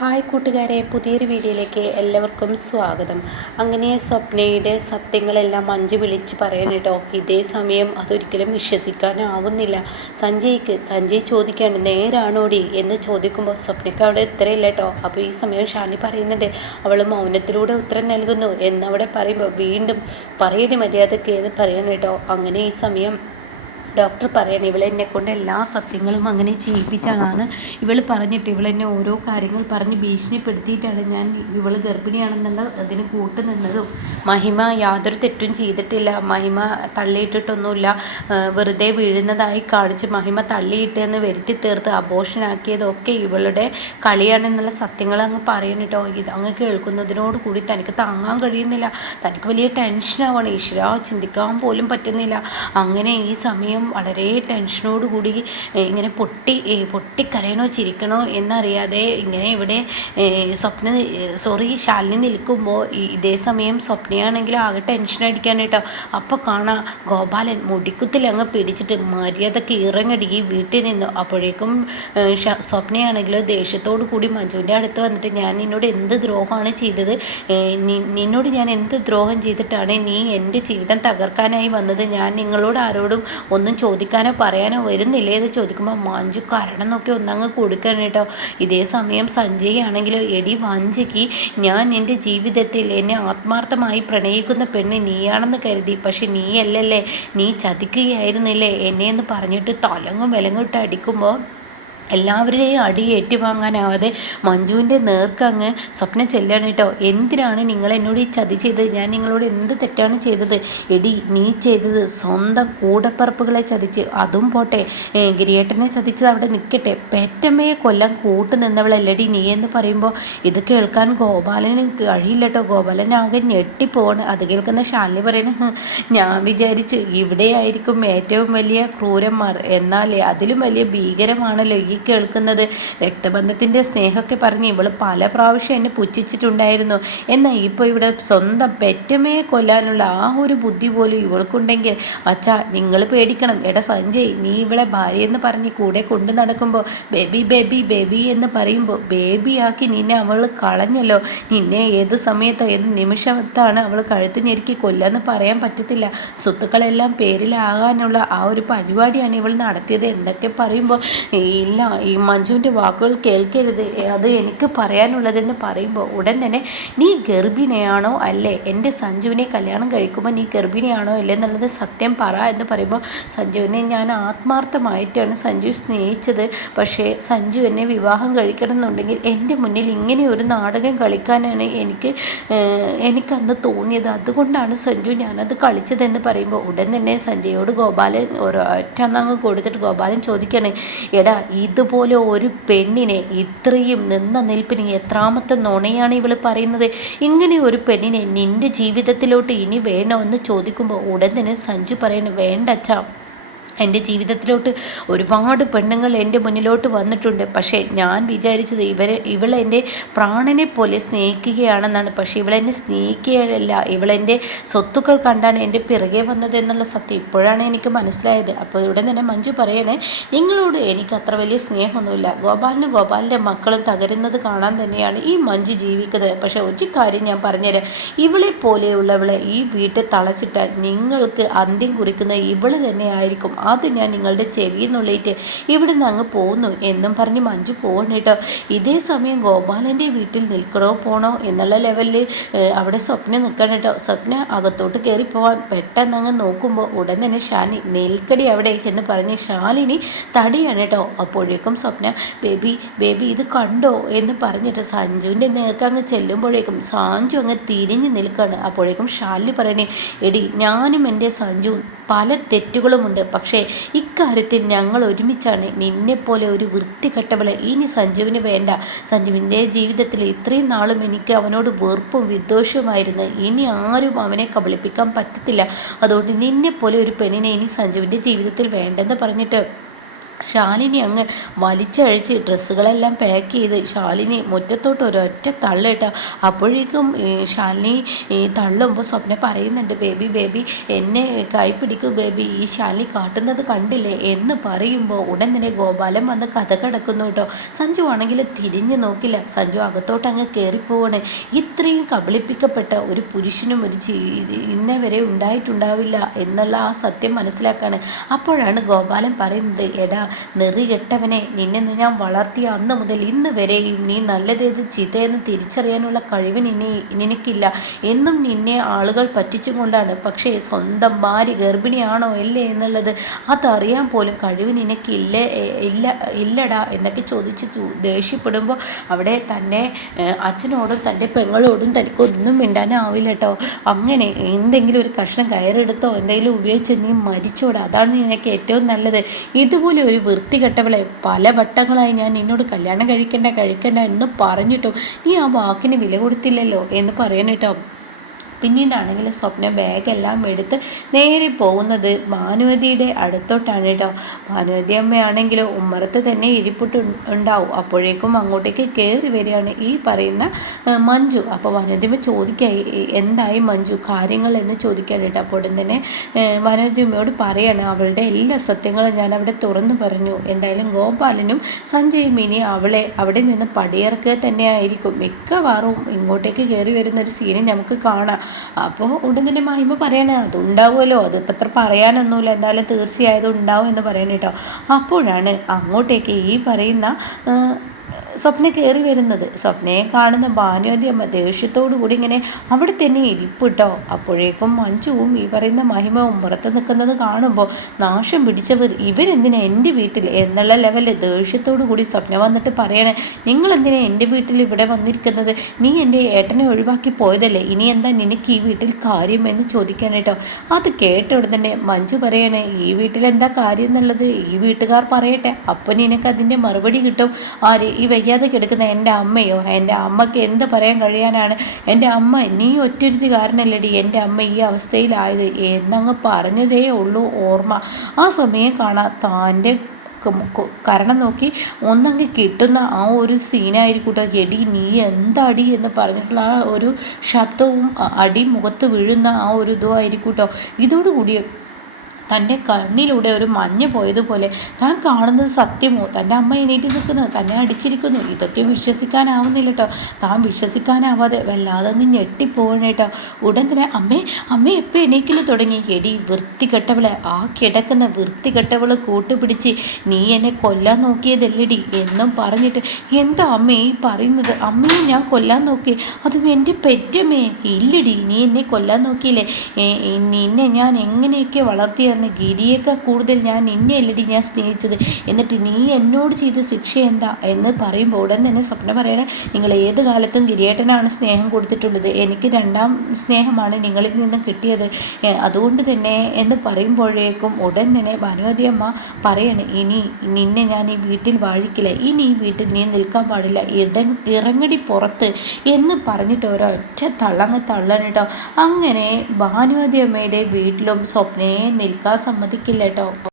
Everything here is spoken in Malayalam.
ഹായ് കൂട്ടുകാരെ പുതിയൊരു വീഡിയോയിലേക്ക് എല്ലാവർക്കും സ്വാഗതം. അങ്ങനെ സ്വപ്നയുടെ സത്യങ്ങളെല്ലാം മഞ്ജു വിളിച്ച് പറയണം കേട്ടോ ഇതേ സമയം അതൊരിക്കലും വിശ്വസിക്കാനാവുന്നില്ല. സഞ്ജയ്ക്ക് സഞ്ജയ് ചോദിക്കുകയാണ് നേരാണോടി? എന്ന് ചോദിക്കുമ്പോൾ സ്വപ്നയ്ക്ക് അവിടെ ഉത്തരമില്ല കേട്ടോ അപ്പോൾ ഈ സമയം ഷാനി പറയുന്നുണ്ട് അവൾ മൗനത്തിലൂടെ ഉത്തരം നൽകുന്നു എന്നവിടെ പറയുമ്പോൾ വീണ്ടും പറയടി മര്യാദയ്ക്ക് എന്ന് പറയണം കേട്ടോ അങ്ങനെ ഈ സമയം ഡോക്ടർ പറയണം ഇവളെന്നെ കൊണ്ട് എല്ലാ സത്യങ്ങളും അങ്ങനെ ചെയ്യിപ്പിച്ചാണ് ഇവൾ പറഞ്ഞിട്ട് ഇവളെന്നെ ഓരോ കാര്യങ്ങൾ പറഞ്ഞ് ഭീഷണിപ്പെടുത്തിയിട്ടാണ് ഞാൻ ഇവൾ ഗർഭിണിയാണെന്നുള്ള അതിന് കൂട്ടു നിന്നതും. മഹിമ യാതൊരു തെറ്റും ചെയ്തിട്ടില്ല. മഹിമ തള്ളിയിട്ടിട്ടൊന്നുമില്ല. വെറുതെ വീഴുന്നതായി കാണിച്ച് മഹിമ തള്ളിയിട്ടെന്ന് വരുത്തി തീർത്ത് അബോഷനാക്കിയതൊക്കെ ഇവളുടെ കളിയാണെന്നുള്ള സത്യങ്ങൾ അങ്ങ് പറയണിട്ടോ ഇത് അങ്ങ് കേൾക്കുന്നതിനോട് കൂടി തനിക്ക് താങ്ങാൻ കഴിയുന്നില്ല. തനിക്ക് വലിയ ടെൻഷനാവാണ്. ഈശ്വര ചിന്തിക്കാൻ പോലും പറ്റുന്നില്ല. അങ്ങനെ ഈ സമയം വളരെ ടെൻഷനോട് കൂടി ഇങ്ങനെ പൊട്ടി പൊട്ടിക്കരയണോ ചിരിക്കണോ എന്നറിയാതെ ഇങ്ങനെ ഇവിടെ സ്വപ്ന സോറി ശാലിനി നിൽക്കുമ്പോൾ ഇതേ സമയം സ്വപ്നയാണെങ്കിലും ആകെ ടെൻഷൻ അടിക്കാൻ കേട്ടോ അപ്പോൾ കാണാം ഗോപാലൻ മുടിക്കുത്തിൽ അങ്ങ് പിടിച്ചിട്ട് മര്യാദയ്ക്ക് ഇറങ്ങടിക്കി വീട്ടിൽ നിന്നു. അപ്പോഴേക്കും സ്വപ്നയാണെങ്കിലും ദേഷ്യത്തോടു കൂടി മഞ്ജുവിന്റെ അടുത്ത് വന്നിട്ട് ഞാൻ നിന്നോട് എന്ത് ദ്രോഹമാണ് ചെയ്തത്? നിന്നോട് ഞാൻ എന്ത് ദ്രോഹം ചെയ്തിട്ടാണ് നീ എന്റെ ജീവിതം തകർക്കാനായി വന്നത്? ഞാൻ നിങ്ങളോട് ആരോടും ഒന്ന് ഒന്നും ചോദിക്കാനോ പറയാനോ വരുന്നില്ലേ എന്ന് ചോദിക്കുമ്പോൾ മഞ്ജു കരണം നോക്കി ഒന്നങ്ങ് കൊടുക്കണം കേട്ടോ. ഇതേ സമയം സഞ്ജയ് ആണെങ്കിൽ എടി വഞ്ചിക്ക് ഞാൻ എന്റെ ജീവിതത്തിൽ എന്നെ ആത്മാർത്ഥമായി പ്രണയിക്കുന്ന പെണ്ണ് നീയാണെന്ന് കരുതി. പക്ഷെ നീയല്ലല്ലേ. നീ ചതിക്കുകയായിരുന്നില്ലേ? എന്നെയെന്ന് പറഞ്ഞിട്ട് തലങ്ങും വിലങ്ങും അടിക്കുമ്പോൾ എല്ലാവരുടെയും അടി ഏറ്റുവാങ്ങാനാവാതെ മഞ്ജുവിന്റെ നേർക്കങ്ങ് സ്വപ്നം ചെല്ലാണ് കേട്ടോ. എന്തിനാണ് നിങ്ങൾ എന്നോട് ഈ ചതി ചെയ്തത്? ഞാൻ നിങ്ങളോട് എന്ത് തെറ്റാണ് ചെയ്തത്? എടി നീ ചെയ്തത് സ്വന്തം കൂടപ്പറപ്പുകളെ ചതിച്ച്. അതും പോട്ടെ. ഗിരിയേട്ടനെ ചതിച്ചത് അവിടെ നിൽക്കട്ടെ പെറ്റമ്മയെ കൊല്ലം കൂട്ട് നിന്നവളല്ലടി നീ എന്ന് പറയുമ്പോൾ ഇത് കേൾക്കാൻ ഗോപാലന് കഴിയില്ല കേട്ടോ. ഗോപാലൻ ആകെ ഞെട്ടിപ്പോവാണ്. അത് കേൾക്കുന്ന ശാലിനി പറയുന്നത് ഞാൻ വിചാരിച്ചു ഇവിടെയായിരിക്കും ഏറ്റവും വലിയ ക്രൂരന്മാർ. എന്നാലേ അതിലും വലിയ ഭീകരമാണല്ലോ ഈ കേൾക്കുന്നത്. രക്തബന്ധത്തിന്റെ സ്നേഹമൊക്കെ പറഞ്ഞ് ഇവൾ പല പ്രാവശ്യം എന്നെ പുച്ഛിച്ചിട്ടുണ്ടായിരുന്നു. എന്നാൽ ഇപ്പോൾ ഇവിടെ സ്വന്തം പെറ്റമ്മയെ കൊല്ലാനുള്ള ആ ഒരു ബുദ്ധി പോലും ഇവൾക്കുണ്ടെങ്കിൽ അച്ഛാ നിങ്ങൾ പേടിക്കണം. എടാ സഞ്ജയ് നീ ഇവളെ ഭാര്യയെന്ന് പറഞ്ഞ് കൂടെ കൊണ്ടു നടക്കുമ്പോൾ ബേബി ബേബി ബേബി എന്ന് പറയുമ്പോൾ ബേബിയാക്കി നിന്നെ അവൾ കളഞ്ഞല്ലോ. നിന്നെ ഏത് സമയത്തോ ഏത് നിമിഷത്താണ് അവൾ കഴുത്ത് ഞെരുക്കി കൊല്ലാന്ന് പറയാൻ പറ്റത്തില്ല. സ്വത്തുക്കളെല്ലാം പേരിലാകാനുള്ള ആ ഒരു പരിപാടിയാണ് ഇവൾ നടത്തിയത്. എന്തൊക്കെ പറയുമ്പോൾ ഇല്ല ഈ മഞ്ജുവിന്റെ വാക്കുകൾ കേൾക്കരുത്. അത് എനിക്ക് പറയാനുള്ളതെന്ന് പറയുമ്പോൾ ഉടൻ തന്നെ നീ ഗർഭിണിയാണോ അല്ലേ? എന്റെ സഞ്ജുവിനെ കല്യാണം കഴിക്കുമ്പോൾ നീ ഗർഭിണിയാണോ അല്ലേ എന്നുള്ളത് സത്യം പറ എന്ന് പറയുമ്പോൾ സഞ്ജുവിനെ ഞാൻ ആത്മാർത്ഥമായിട്ടാണ് സഞ്ജു സ്നേഹിച്ചത്. പക്ഷേ സഞ്ജു എന്നെ വിവാഹം കഴിക്കണം എന്നുണ്ടെങ്കിൽ എന്റെ മുന്നിൽ ഇങ്ങനെ ഒരു നാടകം കളിക്കാനാണ് എനിക്ക് എനിക്കന്ന് തോന്നിയത്. അതുകൊണ്ടാണ് സഞ്ജു ഞാനത് കളിച്ചതെന്ന് പറയുമ്പോൾ ഉടൻ തന്നെ സഞ്ജയോട് ഗോപാലൻ ഒരൊറ്റ അങ്ങ് കൊടുത്തിട്ട് ഗോപാലൻ ചോദിക്കണേ എടാ ഇതുപോലെ ഒരു പെണ്ണിനെ ഇത്രയും നിന്ന നിൽപ്പിന് എത്രാമത്തെ നുണയാണ് ഇവൾ പറയുന്നത്? ഇങ്ങനെ ഒരു പെണ്ണിനെ നിന്റെ ജീവിതത്തിലോട്ട് ഇനി വേണോ എന്ന് ചോദിക്കുമ്പോൾ ഉടൻ തന്നെ സഞ്ജു പറയുന്നു വേണ്ട അച്ഛാ എന്റെ ജീവിതത്തിലോട്ട് ഒരുപാട് പെണ്ണുങ്ങൾ എന്റെ മുന്നിലോട്ട് വന്നിട്ടുണ്ട്. പക്ഷേ ഞാൻ വിചാരിച്ചത് ഇവരെ ഇവളെന്റെ പ്രാണനെ പോലെ സ്നേഹിക്കുകയാണെന്നാണ്. പക്ഷേ ഇവളെന്നെ സ്നേഹിക്കുകയല്ല. ഇവളെന്റെ സ്വത്തുക്കൾ കണ്ടാണ് എന്റെ പിറകെ വന്നത് എന്നുള്ള സത്യം ഇപ്പോഴാണ് എനിക്ക് മനസ്സിലായത്. അപ്പോൾ ഇവിടെ തന്നെ മഞ്ജു പറയണേ നിങ്ങളോട് എനിക്ക് അത്ര വലിയ സ്നേഹമൊന്നുമില്ല. ഗോപാലിന് ഗോപാലിന്റെ മക്കളും തകരുന്നത് കാണാൻ തന്നെയാണ് ഈ മഞ്ജു ജീവിക്കുന്നത്. പക്ഷേ ഒരു കാര്യം ഞാൻ പറഞ്ഞുതരാം. ഇവളെ പോലെയുള്ളവളെ ഈ വീട്ടിൽ തളച്ചിട്ടാൽ നിങ്ങൾക്ക് അന്ത്യം കുറിക്കുന്നത് ഇവൾ തന്നെ ആയിരിക്കും അത് ഞാൻ നിങ്ങളുടെ ചെവിയിൽ നിന്നുള്ളിട്ട് ഇവിടെ നിന്ന് അങ്ങ് പോകുന്നു എന്നും പറഞ്ഞ് മഞ്ജു പോകണം കേട്ടോ. ഇതേ സമയം ഗോപാലന്റെ വീട്ടിൽ നിൽക്കണോ പോണോ എന്നുള്ള ലെവലിൽ അവിടെ സ്വപ്ന നിൽക്കണം കേട്ടോ. സ്വപ്ന അകത്തോട്ട് കയറി പോവാൻ പെട്ടെന്ന് അങ്ങ് നോക്കുമ്പോൾ ഉടൻ തന്നെ ഷാനി നെൽക്കടി അവിടെ? എന്ന് പറഞ്ഞ് ഷാലിനി തടിയാണ് കേട്ടോ. അപ്പോഴേക്കും സ്വപ്ന ബേബി ബേബി ഇത് കണ്ടോ? എന്ന് പറഞ്ഞിട്ട് സഞ്ജുവിന്റെ നേർക്ക് അങ്ങ് ചെല്ലുമ്പോഴേക്കും സാഞ്ചു അങ്ങ് തിരിഞ്ഞ് നിൽക്കുകയാണ് അപ്പോഴേക്കും ഷാലിനി പറയണേ എടി ഞാനും എന്റെ സഞ്ജു പല തെറ്റുകളുമുണ്ട്. പക്ഷേ ഇക്കാര്യത്തിൽ ഞങ്ങൾ ഒരുമിച്ചാണ് നിന്നെപ്പോലെ ഒരു വൃത്തികെട്ടവളെ ഇനി സഞ്ജുവിന് വേണ്ട. സഞ്ജുവിന്റെ ജീവിതത്തിൽ ഇത്രയും നാളും എനിക്ക് അവനോട് വെറുപ്പും വിദ്വേഷവുമായിരുന്നു. ഇനി ആരും അവനെ കബളിപ്പിക്കാൻ പറ്റത്തില്ല. അതുകൊണ്ട് നിന്നെപ്പോലെ ഒരു പെണ്ണിനെ ഇനി സഞ്ജുവിന്റെ ജീവിതത്തിൽ വേണ്ടെന്ന് പറഞ്ഞിട്ട് ശാലിനി അങ്ങ് വലിച്ചഴിച്ച് ഡ്രസ്സുകളെല്ലാം പാക്ക് ചെയ്ത് ശാലിനി മുറ്റത്തോട്ട് ഒരൊറ്റ തള്ളിട്ട അപ്പോഴേക്കും ശാലിനി ഈ തള്ളുമ്പോൾ സ്വപ്ന പറയുന്നുണ്ട് ബേബി ബേബി എന്നെ കൈപ്പിടിക്കും ബേബി. ഈ ശാലിനി കാട്ടുന്നത് കണ്ടില്ലേ? എന്ന് പറയുമ്പോൾ ഉടൻ തന്നെ ഗോപാലൻ വന്ന് കഥ കിടക്കുന്നു കേട്ടോ. സഞ്ജു ആണെങ്കിൽ തിരിഞ്ഞു നോക്കില്ല. സഞ്ജു അകത്തോട്ട് അങ്ങ് കയറിപ്പോവാണ് ഇത്രയും കബളിപ്പിക്കപ്പെട്ട ഒരു പുരുഷനും ഒരു ഇന്നേ വരെ ഉണ്ടായിട്ടുണ്ടാവില്ല എന്നുള്ള ആ സത്യം മനസ്സിലാക്കാണ്. അപ്പോഴാണ് ഗോപാലൻ പറയുന്നത് എടാ നെറികെട്ടവനെ നിന്നെ ഞാൻ വളർത്തിയ അന്ന് മുതൽ ഇന്ന് വരെയും നീ നല്ലതേത് ചിതയെന്ന് തിരിച്ചറിയാനുള്ള കഴിവ് നിന്നെ നിനക്കില്ല. എന്നും നിന്നെ ആളുകൾ പറ്റിച്ചുകൊണ്ടാണ്. പക്ഷേ സ്വന്തം ഭാര്യ ഗർഭിണിയാണോ അല്ലേ എന്നുള്ളത് അതറിയാൻ പോലും കഴിവ് നിനക്കില്ല ഇല്ല ഇല്ലടാ എന്നൊക്കെ ചോദിച്ച് ദേഷ്യപ്പെടുമ്പോൾ അവിടെ തന്നെ അച്ഛനോടും തന്റെ പെങ്ങളോടും തനിക്കൊന്നും മിണ്ടാനാവില്ല കേട്ടോ അങ്ങനെ എന്തെങ്കിലും ഒരു കഷ്ണം കയറെടുത്തോ എന്തെങ്കിലും ഉപയോഗിച്ച് നീ മരിച്ചോടാ. അതാണ് നിനക്ക് ഏറ്റവും നല്ലത്. ഇതുപോലെ ഒരു വൃത്തികെട്ടവളെ പല വട്ടങ്ങളായി ഞാൻ നിന്നോട് കല്യാണം കഴിക്കണ്ട കഴിക്കണ്ട എന്ന് പറഞ്ഞിട്ടും നീ ആ വാക്കിന് വില കൊടുത്തില്ലല്ലോ എന്ന് പറയണേട്ടോ പിന്നീടാണെങ്കിൽ സ്വപ്ന ബാഗെല്ലാം എടുത്ത് നേരെ പോകുന്നത് ഭാനുവതിയുടെ അടുത്തോട്ടാണ് കേട്ടോ ഭാനുവതി അമ്മയാണെങ്കിൽ ഉമ്മറത്ത് തന്നെ ഇരിപ്പിട്ട് ഉണ്ടാവും. അപ്പോഴേക്കും അങ്ങോട്ടേക്ക് കയറി വരികയാണ് ഈ പറയുന്ന മഞ്ജു. അപ്പോൾ വനദിമ ചോദിക്കായി എന്തായി മഞ്ജു? കാര്യങ്ങൾ എന്ന് ചോദിക്കുകയാണ് കേട്ടോ അപ്പോൾ തന്നെ അമ്മയോട് പറയാണ് അവളുടെ എല്ലാ സത്യങ്ങളും ഞാൻ അവിടെ തുറന്നു പറഞ്ഞു. എന്തായാലും ഗോപാലനും സഞ്ജയും ഇനി അവളെ അവിടെ നിന്ന് പടിയിറക്കുക തന്നെയായിരിക്കും. മിക്കവാറും ഇങ്ങോട്ടേക്ക് കയറി വരുന്ന ഒരു സീന് നമുക്ക് കാണാം. അപ്പോൾ ഉടൻ തന്നെ അത് പറയണേ. അതുണ്ടാവുമല്ലോ. അതിപ്പോൾ അത്ര പറയാനൊന്നുമില്ല. എന്തായാലും തീർച്ചയായതും ഉണ്ടാവും എന്ന് പറയണ കേട്ടോ അപ്പോഴാണ് അങ്ങോട്ടേക്ക് ഈ പറയുന്ന സ്വപ്ന കയറി വരുന്നത്. സ്വപ്നയെ കാണുന്ന ഭാനുവതി അമ്മ ദേഷ്യത്തോടു കൂടി ഇങ്ങനെ അവിടെ തന്നെ ഇരിപ്പിട്ടോ അപ്പോഴേക്കും മഞ്ജുവും ഈ പറയുന്ന മഹിമവും പുറത്ത് നിൽക്കുന്നത് കാണുമ്പോൾ നാശം പിടിച്ചവർ ഇവരെന്തിനാ എന്റെ വീട്ടിൽ എന്നുള്ള ലെവലിൽ ദേഷ്യത്തോടു കൂടി സ്വപ്ന വന്നിട്ട് പറയണേ നിങ്ങൾ എന്തിനാ എന്റെ വീട്ടിൽ ഇവിടെ വന്നിരിക്കുന്നത്? നീ എന്റെ ഏട്ടനെ ഒഴിവാക്കി പോയതല്ലേ? ഇനി എന്താ നിനക്ക് ഈ വീട്ടിൽ കാര്യം? എന്ന് ചോദിക്കണം കേട്ടോ അത് കേട്ട ഉടനെ തന്നെ മഞ്ജു പറയണേ ഈ വീട്ടിൽ എന്താ കാര്യം എന്നുള്ളത്? ഈ വീട്ടുകാർ പറയട്ടെ. അപ്പം നിനക്ക് അതിന്റെ മറുപടി കിട്ടും. ആര്? ഈ വയ്യാതെ എടുക്കുന്ന എന്റെ അമ്മയോ? എന്റെ അമ്മയ്ക്ക് എന്ത് പറയാൻ കഴിയാനാണ്? എന്റെ അമ്മ നീ ഒറ്റൊരുത്തി കാരണമല്ലടി എന്റെ അമ്മ ഈ അവസ്ഥയിലായത് എന്നങ്ങ് പറഞ്ഞതേ ഉള്ളൂ ഓർമ്മ. ആ സമയം കാണാൻ താന്റെ കാരണം നോക്കി ഒന്നങ്ങ് കിട്ടുന്ന ആ ഒരു സീനായിരിക്കൂട്ടോ. എടി നീ എന്താടി എന്ന് പറഞ്ഞിട്ടുള്ള ആ ഒരു ശബ്ദവും അടി മുഖത്ത് വീഴുന്ന ആ ഒരു ഇതും കേട്ടോ ഇതോടുകൂടി തന്റെ കണ്ണിലൂടെ ഒരു മഞ്ഞ് പോയതുപോലെ താൻ കാണുന്നത് സത്യമോ? തന്റെ അമ്മ എണീറ്റ് നിൽക്കുന്നത് തന്നെ അടിച്ചിരിക്കുന്നു. ഇതൊക്കെ വിശ്വസിക്കാനാവുന്നില്ല കേട്ടോ താൻ വിശ്വസിക്കാനാവാതെ വല്ലാതെ അങ്ങ് ഞെട്ടിപ്പോകണം കേട്ടോ. ഉടൻ തന്നെ അമ്മേ അമ്മ എപ്പോൾ എണീക്കുന്നു തുടങ്ങി? എടി വൃത്തികെട്ടവളെ ആ കിടക്കുന്ന വൃത്തികെട്ടവൾ കൂട്ടുപിടിച്ച് നീ എന്നെ കൊല്ലാൻ നോക്കിയതല്ലടി? എന്നും പറഞ്ഞിട്ട് എന്താ അമ്മേ ഈ പറയുന്നത്? അമ്മയെ ഞാൻ കൊല്ലാൻ നോക്കി. അതും എന്റെ പെറ്റമ്മേ. ഇല്ലടി നീ എന്നെ കൊല്ലാൻ നോക്കിയില്ലേ? നിന്നെ ഞാൻ എങ്ങനെയൊക്കെ വളർത്തിയ പറഞ്ഞ് ഗിരിയേക്കാൾ കൂടുതൽ ഞാൻ നിന്നെ അല്ലടി ഞാൻ സ്നേഹിച്ചത്. എന്നിട്ട് നീ എന്നോട് ചെയ്ത ശിക്ഷ എന്താ എന്ന് പറയുമ്പോൾ ഉടൻ തന്നെ സ്വപ്നം പറയണേ നിങ്ങൾ ഏത് കാലത്തും ഗിരിയേട്ടനാണ് സ്നേഹം കൊടുത്തിട്ടുള്ളത്? എനിക്ക് രണ്ടാം സ്നേഹമാണ് നിങ്ങളിൽ നിന്ന് കിട്ടിയത്. അതുകൊണ്ട് തന്നെ എന്ന് പറയുമ്പോഴേക്കും ഉടൻ തന്നെ ഭാനുവതി അമ്മ പറയണേ ഇനി നിന്നെ ഞാൻ ഈ വീട്ടിൽ വാഴിക്കില്ല. ഇനി ഈ വീട്ടിൽ നീ നിൽക്കാൻ പാടില്ല. ഇട ഇറങ്ങടി പുറത്ത്. എന്ന് പറഞ്ഞിട്ട് ഒരൊറ്റ തള്ളങ്ങ് തള്ളനിട്ടോ അങ്ങനെ ഭാനുവതി അമ്മയുടെ വീട്ടിലും സ്വപ്നയെ നിൽക്കാൻ സമ്മതിക്കില്ല കേട്ടോ